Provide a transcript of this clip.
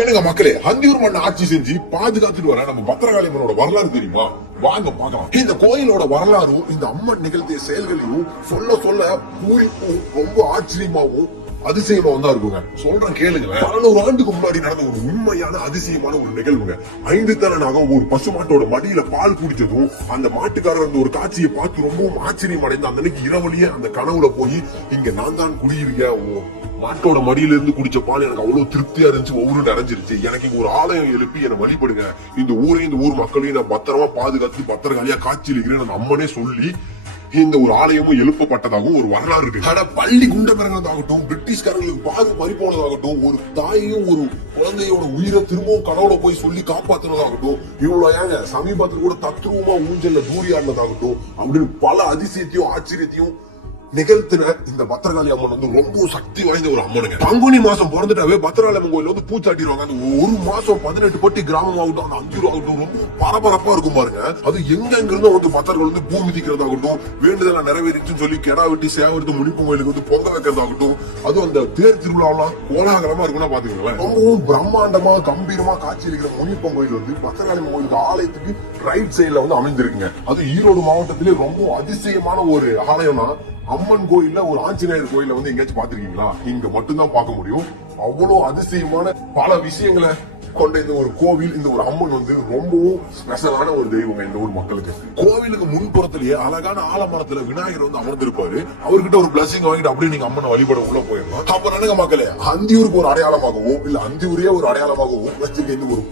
என்னங்க மக்களே, அந்தியூர் மண் ஆட்சி செஞ்சு பாதுகாத்துட்டு வர நம்ம பத்திரகாளி அம்மனோட வரலாறு தெரியுமா? வாங்க பார்க்கலாம். இந்த கோயிலோட வரலாறும் இந்த அம்மன் நிகழ்த்திய செயல்களையும் சொல்ல சொல்ல பூரிப்பும் ரொம்ப ஆச்சரியமாவும் அதிசயமா வந்தா இருக்குங்க. சொல்றேன் கேளுங்களேன். 400 ஆண்டுக்கு முன்னாடி நடந்த ஒரு உண்மையான அதிசயமான ஒரு நிகழ்வுங்க. 5 தலனாக ஒரு பசுமாட்டோட மடியில பால் குடிச்சதும் அந்த மாட்டுக்காரர் அந்த ஒரு காட்சியை பார்த்து ரொம்பவும் ஆச்சரியம் அடைந்து அந்த அன்னைக்கு இரவுலயே அந்த கனவுல போய் இங்க நான் தான் குடியிருக்கேன், மாட்டோட மடியில இருந்து குடிச்ச பால் எனக்கு அவ்வளவு திருப்தியா இருந்துச்சு, ஒவ்வொரு நிறைஞ்சிருச்சு, எனக்கு இங்க ஒரு ஆலயம் எழுப்பி என்னை வழிபடுங்க, இந்த ஊரையும் இந்த ஊர் மக்களையும் நான் பத்திரமா பாதுகாத்து பத்திரகாலியா காட்சியளிக்கிறேன் அந்த அம்மனே சொல்லி இந்த ஒரு ஆலயமும் எழுப்பப்பட்டதாகவும் ஒரு வரலாறு இருக்கு. ஆனா பள்ளி குண்டமிறங்கினதாகட்டும், பிரிட்டிஷ்காரங்களுக்கு பாது பறி போனதாகட்டும், ஒரு தாயையும் ஒரு குழந்தையோட உயிரை திரும்பவும் கடவுளை போய் சொல்லி காப்பாத்தினதாகட்டும், இவ்வளவு ஏங்க சமீபத்தில் கூட தத்ரூபமா ஊஞ்சல்ல தூரியாடினதாகட்டும் அப்படின்னு பல அதிசயத்தையும் ஆச்சரியத்தையும் நிகழ்த்தின இந்த பத்திரகாளி அம்மன் வந்து ரொம்ப சக்தி வாய்ந்த ஒரு அம்மனுங்க. பங்குனி மாசம் பிறந்துட்டாவே பத்திரகாளி அம்மன் கோயில் வந்து பூச்சாட்டிடுவாங்க. அந்த ஒரு மாசம் 18 பட்டி கிராமம் ஆகட்டும், அந்த 5 ஆகட்டும் ரொம்ப பரபரப்பா இருக்கும் பாருங்க. அது எங்க இருந்தும் வந்து பக்தர்கள் வந்து பூ மிதிக்கிறதாகட்டும், வேண்டுதல நிறைவேறிச்சுன்னு சொல்லி கெடா வெட்டி சேவெடுத்து முனிப்பு கோயிலுக்கு வந்து பொங்க வைக்கிறதாகட்டும், அதுவும் அந்த தேர் திருவிழாவெல்லாம் கோலாகலமா இருக்குன்னா பாத்துக்கோங்களேன். ரொம்பவும் பிரம்மாண்டமா கம்பீரமா காட்சி இருக்கிற முனிப்பம் கோயில் வந்து பத்திரகாளி அம்மன் கோயிலுக்கு ஆலயத்துக்கு ரைட் சைட்ல வந்து அமைந்திருக்குங்க. அது ஈரோடு மாவட்டத்திலே ரொம்ப அதிசயமான ஒரு ஆலயம்னா அம்மன் கோயில்ல ஒரு ஆஞ்சநேயர் கோயில வந்து எங்கேயாச்சும் பாத்திருக்கீங்களா? இங்க மட்டும்தான் பார்க்க முடியும். அவ்வளவு அதிசயமான பல விஷயங்களை கொண்ட இந்த ஒரு கோவில், இந்த ஒரு அம்மன் வந்து ரொம்பவும் ஸ்பெஷலான ஒரு தெய்வம் இந்த ஊர் மக்களுக்கு. கோவிலுக்கு முன்புறத்திலேயே அழகான ஆலமரத்துல விநாயகர் வந்து அமர்ந்திருப்பாரு. அவர்கிட்ட ஒரு பிளஸிங் வாங்கிட்டு அப்படியே நீங்க அம்மனை வழிபட உள்ள போயிடலாம். அப்ப நினைக்க மக்களே, அந்தியூருக்கு ஒரு அடையாளமாகவும் இல்ல அந்தியூரே ஒரு அடையாளமாகவும் வச்சிருக்க இந்த ஒரு